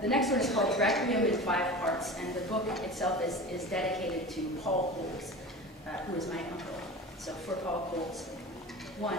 The next one is called Requiem in 5 parts, and the book itself is dedicated to Paul Cowles, who is my uncle. So for Paul Cowles. 1.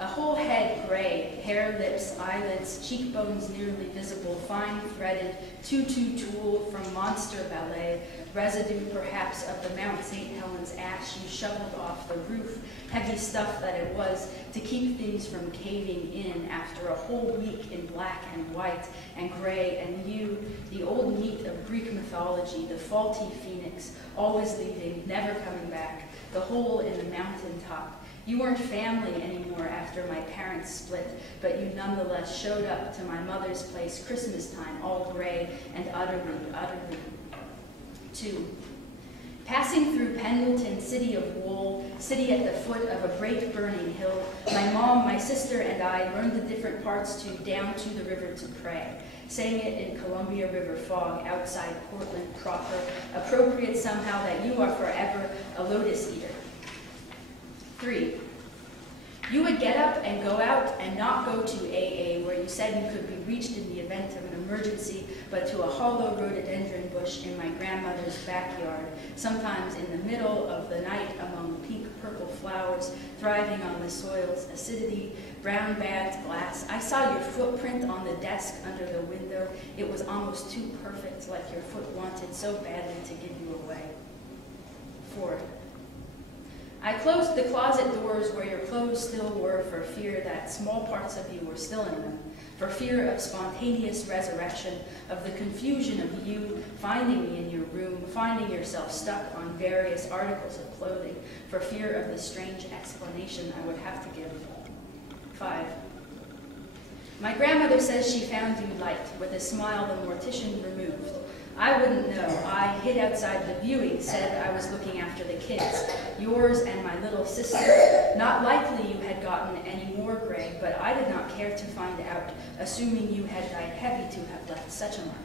A whole head gray, hair, lips, eyelids, cheekbones nearly visible, fine threaded, tutu tulle from monster ballet, residue perhaps of the Mount St. Helens ash you shoveled off the roof, heavy stuff that it was, to keep things from caving in after a whole week in black and white and gray, and you, the old meat of Greek mythology, the faulty phoenix, always leaving, never coming back, the hole in the mountain top. You weren't family anymore after my parents split, but you nonetheless showed up to my mother's place Christmas time, all gray and utterly. 2. Passing through Pendleton, city of wool, city at the foot of a great burning hill, my mom, my sister, and I learned the different parts to Down to the River to Pray, sang it in Columbia River fog outside Portland proper, appropriate somehow that you are forever a lotus eater. 3. You would get up and go out and not go to AA, where you said you could be reached in the event of an emergency, but to a hollow rhododendron bush in my grandmother's backyard, sometimes in the middle of the night among pink-purple flowers, thriving on the soil's acidity, brown-bagged glass. I saw your footprint on the desk under the window. It was almost too perfect, like your foot wanted so badly to give you away. 4. I closed the closet doors where your clothes still were for fear that small parts of you were still in them, for fear of spontaneous resurrection, of the confusion of you finding me in your room, finding yourself stuck on various articles of clothing, for fear of the strange explanation I would have to give. 5. My grandmother says she found you light, with a smile the mortician removed. I wouldn't know. I hid outside the viewing, said I was looking after the kids, yours and my little sister. Not likely you had gotten any more gray, but I did not care to find out, assuming you had died heavy to have left such a mark.